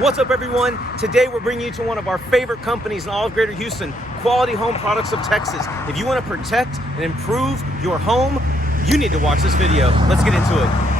What's up, everyone? Today we're bringing you to one of our favorite companies in all of Greater Houston, Quality Home Products of Texas. If you want to protect and improve your home, you need to watch this video. Let's get into it.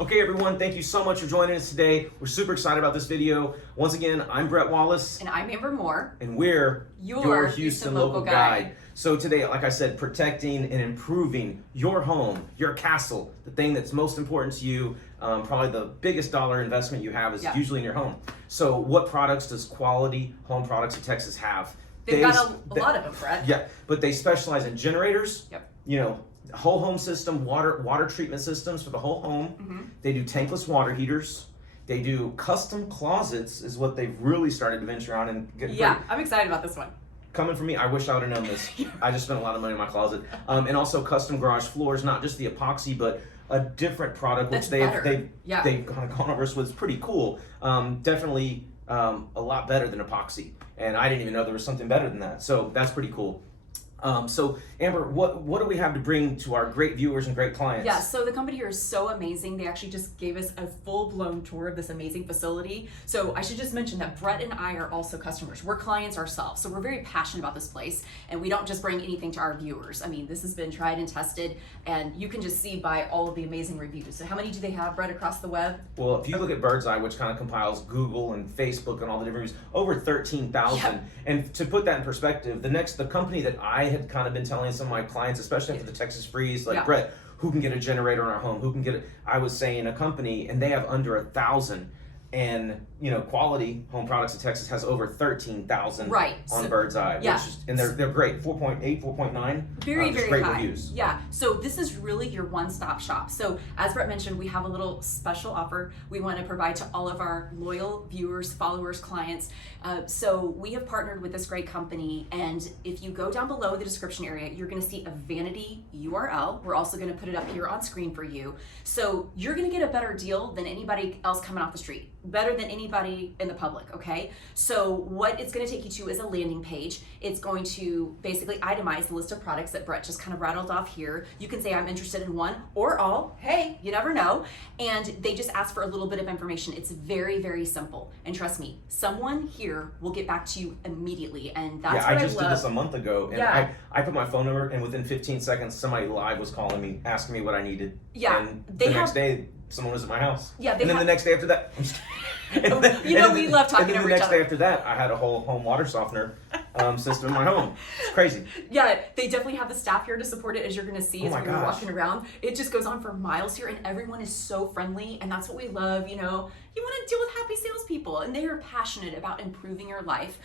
Okay, everyone, thank you so much for joining us today. We're super excited about this video. Once again, I'm Brett Wallace. And I'm Amber Moore. And we're your Houston Local Guide. So today, like I said, protecting and improving your home, your castle, the thing that's most important to you, probably the biggest dollar investment you have is usually in your home. So what products does Quality Home Products of Texas have? They've got a lot of them, Brett. Yeah, but they specialize in generators, whole home system, water treatment systems for the whole home. Mm-hmm. They do tankless water heaters. They do custom closets is what they've really started to venture on and get. Yeah, I'm excited about this one. Coming from me, I wish I would have known this. I just spent a lot of money in my closet. And also custom garage floors, not just the epoxy, but a different product, which they've kind of gone over, so it's pretty cool. Definitely a lot better than epoxy. And I didn't even know there was something better than that. So that's pretty cool. So Amber, what do we have to bring to our great viewers and great clients? Yeah, so the company here is so amazing. They actually just gave us a full-blown tour of this amazing facility. So I should just mention that Brett and I are also customers. We're clients ourselves. So we're very passionate about this place, and we don't just bring anything to our viewers. I mean, this has been tried and tested, and you can just see by all of the amazing reviews. So how many do they have, Brett, across the web? Well, if you look at Bird's Eye, which kind of compiles Google and Facebook and all the different reviews, over 13,000. Yep. And to put that in perspective, the company that I had kind of been telling some of my clients, especially after the Texas freeze, like Brett, who can get a generator in our home? Who can get it? I was saying a company, and they have under 1,000. And Quality Home Products of Texas has over 13,000 on Bird's Eye. Yeah. And they're great. 4.8, 4.9. Very, very great high. Reviews. Yeah. So this is really your one-stop shop. So as Brett mentioned, we have a little special offer we want to provide to all of our loyal viewers, followers, clients. So we have partnered with this great company, and if you go down below in the description area, you're going to see a vanity URL. We're also going to put it up here on screen for you. So you're going to get a better deal than anybody else coming off the street. Better than anybody in the public, okay? So what it's going to take you to is a landing page. It's going to basically itemize the list of products that Brett just kind of rattled off here. You can say, I'm interested in one or all. Hey, you never know. And they just ask for a little bit of information. It's very, very simple. And trust me, someone here will get back to you immediately. And that's what I love. I just did this a month ago. And I put my phone number, and within 15 seconds, somebody live was calling me, asking me what I needed. Yeah. And the next day, someone was at my house. Yeah. And then the next day after that, we love talking over each other. And then the next day after that, I had a whole home water softener system in my home. It's crazy. Yeah, they definitely have the staff here to support it, as you're going to see as we're walking around. It just goes on for miles here, and everyone is so friendly, and that's what we love. You want to deal with happy salespeople, and they are passionate about improving your life.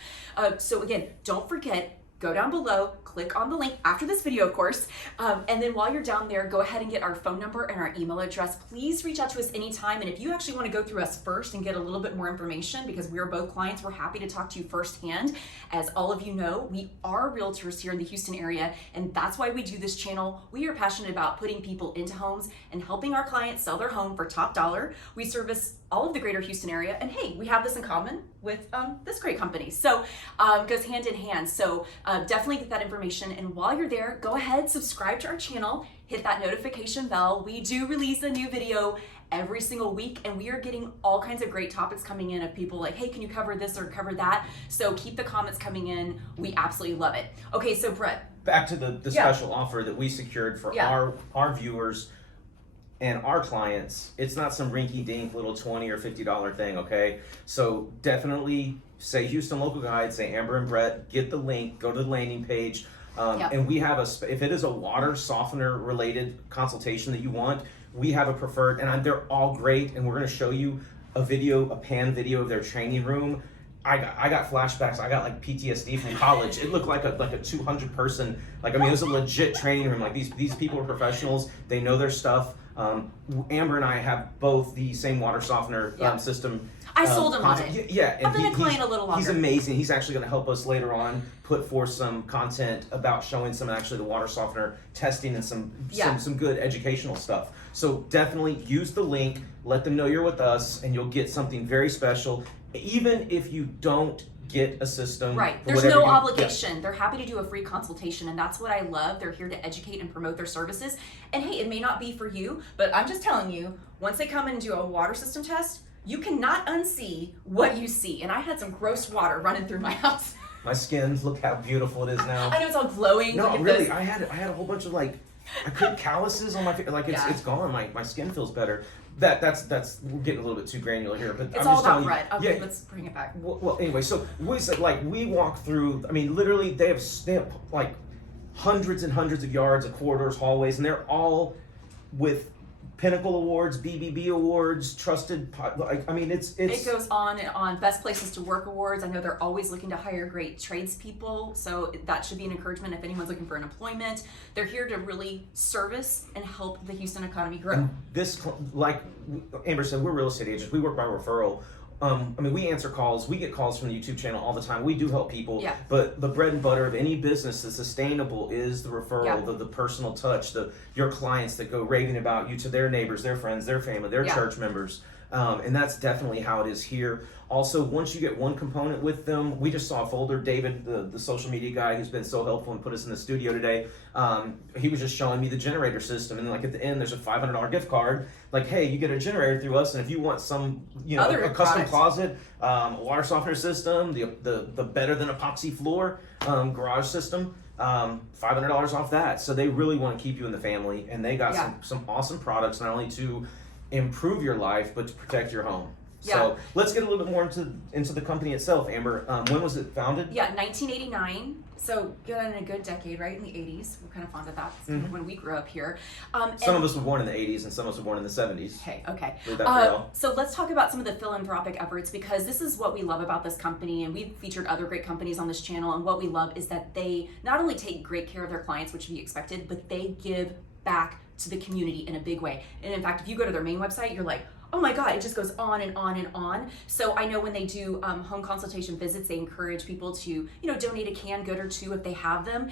So again, don't forget, go down below, click on the link after this video, of course, and then while you're down there, go ahead and get our phone number and our email address. Please reach out to us anytime, and if you actually want to go through us first and get a little bit more information, because we are both clients, we're happy to talk to you firsthand. As all of you know, we are realtors here in the Houston area, and that's why we do this channel. We are passionate about putting people into homes and helping our clients sell their home for top dollar. We service all of the greater Houston area, and hey, we have this in common with this great company. So it goes hand in hand. So definitely get that information, and while you're there, go ahead, subscribe to our channel, hit that notification bell. We do release a new video every single week, and we are getting all kinds of great topics coming in of people like, hey, can you cover this or cover that? So keep the comments coming in. We absolutely love it. Okay, so Brett, back to the special offer that we secured for our viewers and our clients. It's not some rinky-dink little $20 or $50 thing, okay? So definitely say Houston Local Guide, say Amber and Brett, get the link, go to the landing page, and we have if it is a water softener related consultation that you want, we have a preferred, and they're all great, and we're going to show you a pan video of their training room. I got flashbacks. I got like PTSD from college. It looked like a 200 person, it was a legit training room. Like these people are professionals. They know their stuff. Amber and I have both the same water softener system. I sold him on it. Yeah, and I've been a client a little longer. He's amazing. He's actually going to help us later on put forth some content about showing some actually the water softener testing and some good educational stuff. So definitely use the link. Let them know you're with us, and you'll get something very special. Even if you don't get a system, right? There's no obligation. They're happy to do a free consultation, and that's what I love. They're here to educate and promote their services. And hey, it may not be for you, but I'm just telling you, once they come in and do a water system test, you cannot unsee what you see. And I had some gross water running through my house. My skin, look how beautiful it is now. I know it's all glowing. No, really, I had a whole bunch of I could calluses on my face. Like it's gone. My skin feels better. That's we're getting a little bit too granular here, but it's I'm all just about telling bread. you, Okay, let's bring it back. Well, anyway, so we walk through. I mean, literally, they have like hundreds and hundreds of yards of corridors, hallways, and they're all with Pinnacle Awards, BBB Awards, trusted. I mean, it goes on and on. Best Places to Work Awards. I know they're always looking to hire great tradespeople, so that should be an encouragement if anyone's looking for an employment. They're here to really service and help the Houston economy grow. And this, like Amber said, we're real estate agents. We work by referral. I mean, we answer calls. We get calls from the YouTube channel all the time. We do help people. Yeah. But the bread and butter of any business that's sustainable is the referral, the personal touch, your clients that go raving about you to their neighbors, their friends, their family, their church members. And that's definitely how it is here. Also, once you get one component with them, we just saw a folder. David, the social media guy who's been so helpful and put us in the studio today, he was just showing me the generator system. And like at the end, there's a $500 gift card. Like, hey, you get a generator through us, and if you want some, a custom closet, a water softener system, the better than epoxy floor garage system, $500 off that. So they really want to keep you in the family, and they got some awesome products, not only to improve your life, but to protect your home. So let's get a little bit more into the company itself, Amber. When was it founded? 1989. So in a good decade, right? In the 80s. We're kind of fond of that. It's kind of when we grew up here. Some of us were born in the 80s and some of us were born in the 70s. Okay. Leave that for y'all. So let's talk about some of the philanthropic efforts, because this is what we love about this company, and we've featured other great companies on this channel, and what we love is that they not only take great care of their clients, which we expected, but they give back to the community in a big way. And in fact, if you go to their main website, you're like, oh my God, it just goes on and on and on. So I know when they do home consultation visits, they encourage people to, donate a canned good or two if they have them.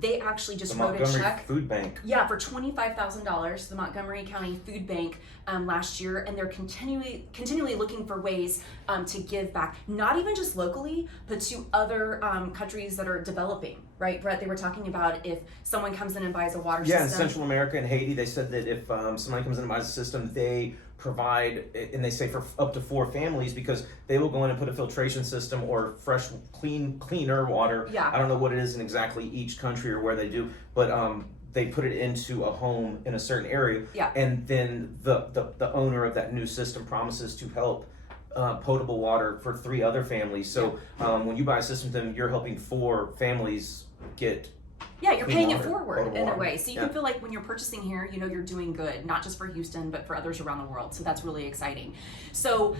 They actually just wrote a check. Food Bank. Yeah, for $25,000, the Montgomery County Food Bank last year, and they're continually looking for ways to give back, not even just locally, but to other countries that are developing. Right, Brett, they were talking about if someone comes in and buys a water system. Yeah, in Central America and Haiti, they said that if somebody comes in and buys a system, they provide, and they say for up to 4 families, because they will go in and put a filtration system or fresh, cleaner water. Yeah. I don't know what it is in exactly each country or where they do, but they put it into a home in a certain area. Yeah. And then the owner of that new system promises to help potable water for 3 other families. So when you buy a system, then you're helping 4 families get. Yeah, you're paying it forward potable in water. a way. So you can feel like when you're purchasing here, you're doing good, not just for Houston, but for others around the world. So that's really exciting. So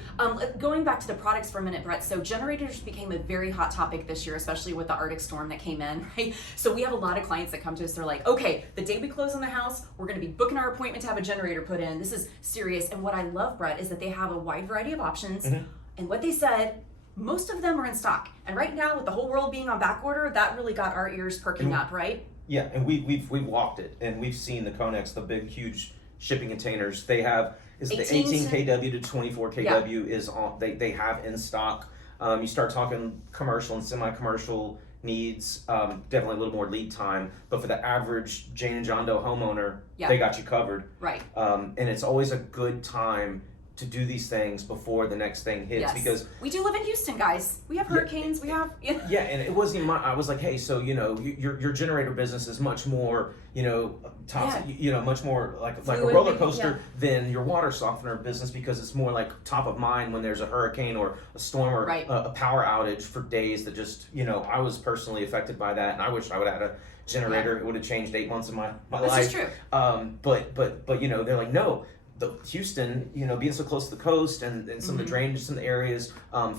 going back to the products for a minute, Brett, so generators became a very hot topic this year, especially with the Arctic storm that came in, right? So we have a lot of clients that come to us, they're like, okay, the day we close on the house, we're gonna be booking our appointment to have a generator put in. This is serious. And what I love, Brett, is that they have a wide variety of options. Mm-hmm. And what they said, most of them are in stock. And right now, with the whole world being on back order, that really got our ears perking up, right? Yeah, and we've walked it, and we've seen the Conex, the big, huge shipping containers. They have the 18 kW to 24 kW is on. They have in stock. You start talking commercial and semi-commercial needs, definitely a little more lead time. But for the average Jane and John Doe homeowner, they got you covered. Right. And it's always a good time to do these things before the next thing hits, because we do live in Houston, guys. We have hurricanes. We have and it wasn't even I was like, hey, so your generator business is much more much more like a roller coaster than your water softener business, because it's more like top of mind when there's a hurricane or a storm or a power outage for days that just I was personally affected by that, and I wish I would have had a generator. It would have changed 8 months of my life. This is true. But they're like, no. The Houston, being so close to the coast and some of the drainage in the areas,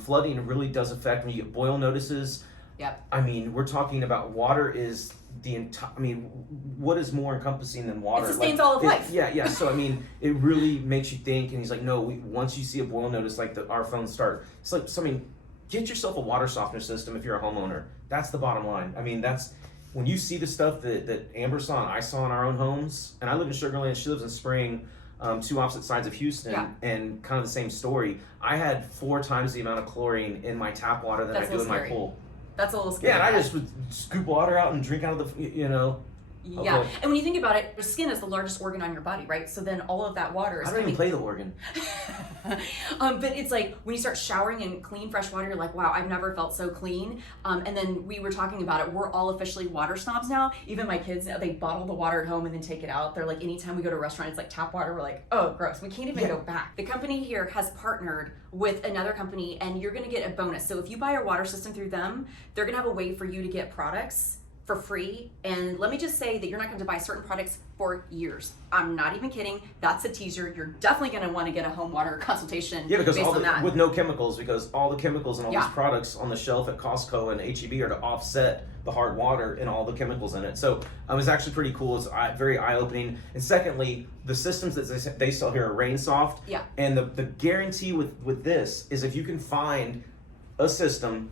flooding really does affect when you get boil notices. Yep. I mean, we're talking about water is the entire, I mean, what is more encompassing than water? It sustains all of life. Yeah. So, I mean, it really makes you think. And he's like, no, once you see a boil notice, like our phones start. It's like, so, I mean, get yourself a water softener system if you're a homeowner. That's the bottom line. I mean, that's, when you see the stuff that Amber saw and I saw in our own homes, and I live in Sugar Land, she lives in Spring, two opposite sides of Houston, and kind of the same story. I had 4 times the amount of chlorine in my tap water than I do in my pool. That's a little scary. Yeah, and I just would scoop water out and drink out of the, you know. Yeah, okay. And when you think about it, your skin is the largest organ on your body, right? So then all of that water is I don't even play the organ. But it's like when you start showering in clean, fresh water, you're like, wow, I've never felt so clean. And then we were talking about it. We're all officially water snobs now. Even my kids, they bottle the water at home and then take it out. They're like, anytime we go to a restaurant, it's like tap water. We're like, oh, gross. We can't even go back. The company here has partnered with another company, and you're going to get a bonus. So if you buy a water system through them, they're going to have a way for you to get products for free. And let me just say that you're not going to buy certain products for years. I'm not even kidding. That's a teaser. You're definitely going to want to get a home water consultation. Yeah, because based on that. With no chemicals, because all the chemicals and all these products on the shelf at Costco and HEB are to offset the hard water and all the chemicals in it. So it was actually pretty cool. It's very eye-opening. And secondly, the systems that they sell here are rain soft. Yeah. And the guarantee with this is if you can find a system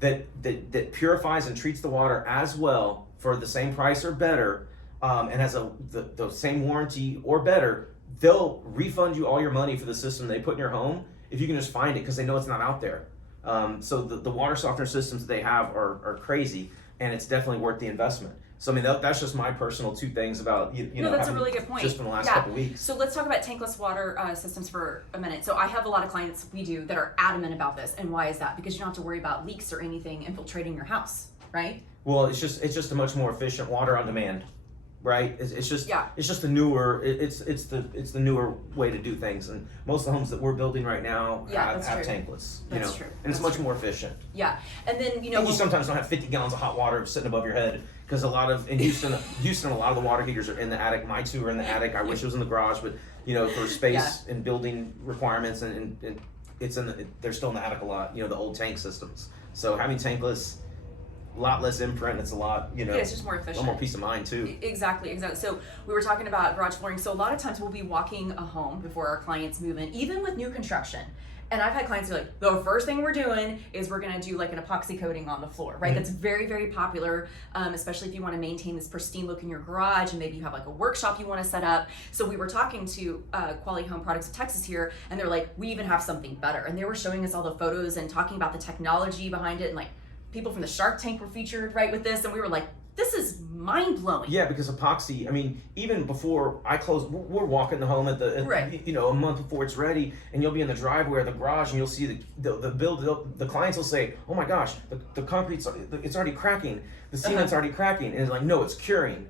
that purifies and treats the water as well for the same price or better, and has the same warranty or better, they'll refund you all your money for the system they put in your home if you can just find it, because they know it's not out there. So the water softener systems that they have are crazy, and it's definitely worth the investment. So I mean, that's just my personal 2 things about you know. That's a really good point. Just from the last couple weeks. So let's talk about tankless water systems for a minute. So I have a lot of clients we do that are adamant about this, and why is that? Because you don't have to worry about leaks or anything infiltrating your house, right? Well, it's just a much more efficient water on demand, right? It's just the newer it's the newer way to do things, and most of the homes that we're building right now have tankless. That's true. And it's much more efficient. Yeah, and then you sometimes don't have 50 gallons of hot water sitting above your head. Because in Houston, a lot of the water heaters are in the attic. My 2 are in the attic. I wish it was in the garage, but for space and building requirements, and they're still in the attic a lot. The old tank systems. So having tankless, a lot less imprint. It's a lot, it's just more efficient. A little more peace of mind too. Exactly. So we were talking about garage flooring. So a lot of times we'll be walking a home before our clients move in, even with new construction. And I've had clients who are like, the first thing we're doing is we're going to do like an epoxy coating on the floor, right? Mm-hmm. That's very, very popular, especially if you want to maintain this pristine look in your garage, and maybe you have like a workshop you want to set up. So we were talking to Quality Home Products of Texas here, and they're like, we even have something better. And they were showing us all the photos and talking about the technology behind it, and like people from the Shark Tank were featured right with this, and we were like, this is mind-blowing. Yeah, because epoxy, I mean, even before I close, we're walking the home at a month before it's ready, and you'll be in the driveway or the garage, and you'll see the clients will say, oh my gosh, the concrete's, it's already cracking, the cement's already cracking, and it's like, no, it's curing.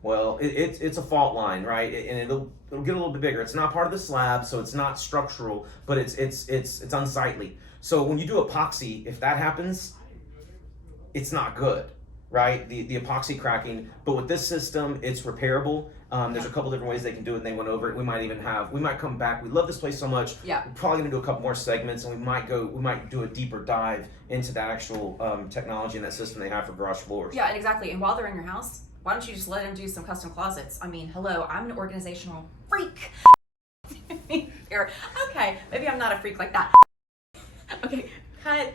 Well, it's a fault line, right? And it'll get a little bit bigger. It's not part of the slab, so it's not structural, but it's unsightly. So when you do epoxy, if that happens, it's not good. Right, the epoxy cracking, but with this system, it's repairable. There's a couple different ways they can do it, and they went over it. We might come back. We love this place so much. Yeah. We're probably gonna do a couple more segments, and we might do a deeper dive into that actual technology and that system they have for garage floors. Yeah, and exactly. And while they're in your house, why don't you just let them do some custom closets? I mean, hello, I'm an organizational freak. Okay, maybe I'm not a freak like that. Okay, cut.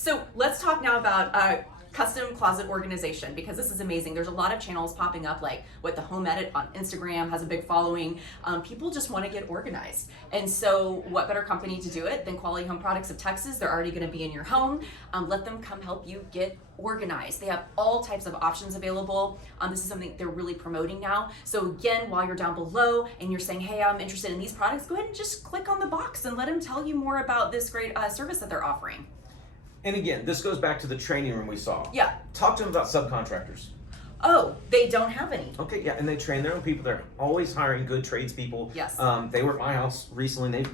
So let's talk now about custom closet organization, because this is amazing. There's a lot of channels popping up, like what the Home Edit on Instagram has a big following. People just want to get organized. And so what better company to do it than Quality Home Products of Texas? They're already going to be in your home. Let them come help you get organized. They have all types of options available. This is something they're really promoting now. So again, while you're down below and you're saying, hey, I'm interested in these products, go ahead and just click on the box and let them tell you more about this great service that they're offering. And again, this goes back to the training room we saw. Yeah. Talk to them about subcontractors. Oh, they don't have any. Okay, yeah, and they train their own people. They're always hiring good tradespeople. Yes. They were at my house recently.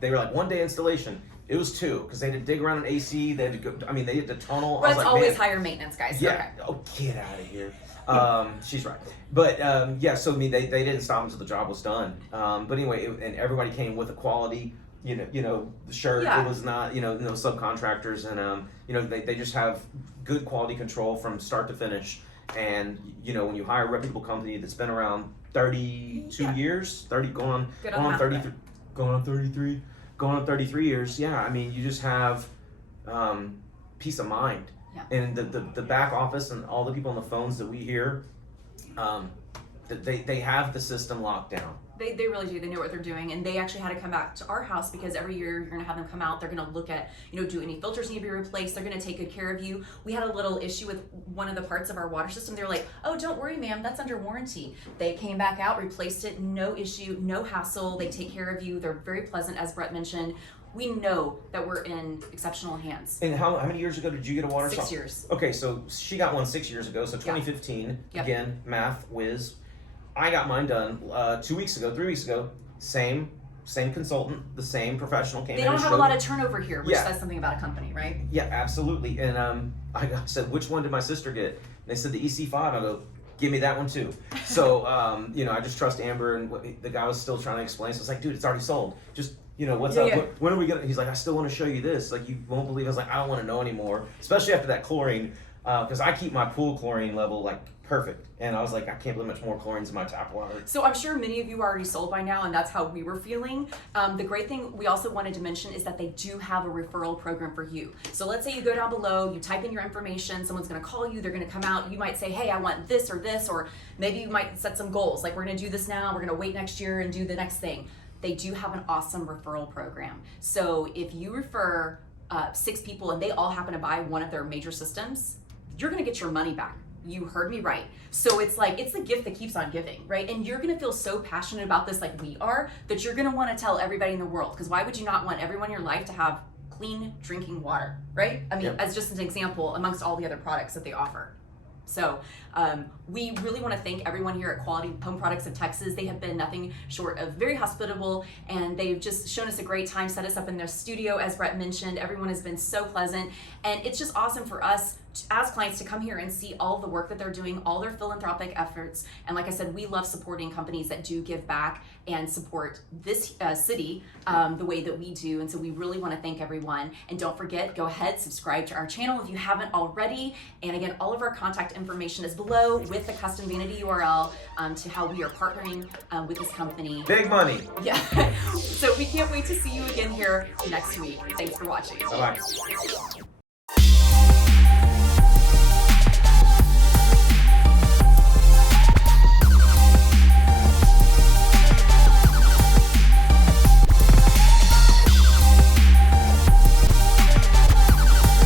They were like 1 day installation. It was 2 because they had to dig around an AC. They had to go. I mean, they had to tunnel. But it's like, always higher maintenance, guys. Yeah. Okay. Oh, get out of here. She's right. But yeah, so I mean, they didn't stop until the job was done. But anyway, and everybody came with a quality the shirt. It was not, no subcontractors, and they just have good quality control from start to finish. And when you hire a reputable company that's been around 32 years, 30 going on 33, going on 33 years. Yeah, I mean, you just have peace of mind. Yeah. And the back office and all the people on the phones that we hear, they have the system locked down. They really do. They know what they're doing, and they actually had to come back to our house because every year you're going to have them come out. They're going to look at, do any filters need to be replaced. They're going to take good care of you. We had a little issue with one of the parts of our water system. They were like, "Oh, don't worry, ma'am, that's under warranty." They came back out, replaced it, no issue, no hassle. They take care of you. They're very pleasant, as Brett mentioned. We know that we're in exceptional hands. And how many years ago did you get a water softener? 6 years. Okay, so she got one 6 years ago, so 2015. Yep. Again, math whiz. I got mine done 3 weeks ago. Same consultant, the same professional came in. They don't have a lot of turnover here, which says something about a company, right? Yeah, absolutely. And I said, which one did my sister get? And they said the EC5. I go, give me that one too. So I just trust Amber, and the guy was still trying to explain. So it's like, dude, it's already sold. Just what's up? Yeah. When are we gonna? He's like, I still want to show you this. Like, you won't believe. I was like, I don't want to know anymore, especially after that chlorine, because I keep my pool chlorine level like perfect. And I was like, I can't believe much more chlorine's in my tap water. So I'm sure many of you are already sold by now, and that's how we were feeling. The great thing we also wanted to mention is that they do have a referral program for you. So let's say you go down below, you type in your information, someone's gonna call you, they're gonna come out, you might say, hey, I want this, or maybe you might set some goals, like we're gonna do this now, we're gonna wait next year and do the next thing. They do have an awesome referral program. So if you refer 6 people and they all happen to buy one of their major systems, you're gonna get your money back. You heard me right. So it's the gift that keeps on giving, right? And you're gonna feel so passionate about this like we are, that you're gonna wanna tell everybody in the world, because why would you not want everyone in your life to have clean drinking water, right? I mean, as just an example amongst all the other products that they offer. So we really want to thank everyone here at Quality Home Products of Texas. They have been nothing short of very hospitable, and they've just shown us a great time, set us up in their studio, as Brett mentioned. Everyone has been so pleasant, and it's just awesome for us as clients to come here and see all the work that they're doing, all their philanthropic efforts. And like I said, we love supporting companies that do give back and support this city the way that we do. And so we really want to thank everyone. And don't forget, go ahead, subscribe to our channel if you haven't already. And again, all of our contact information is below with the custom vanity URL to how we are partnering with this company. Big money. Yeah. So we can't wait to see you again here next week. Thanks for watching. Bye-bye.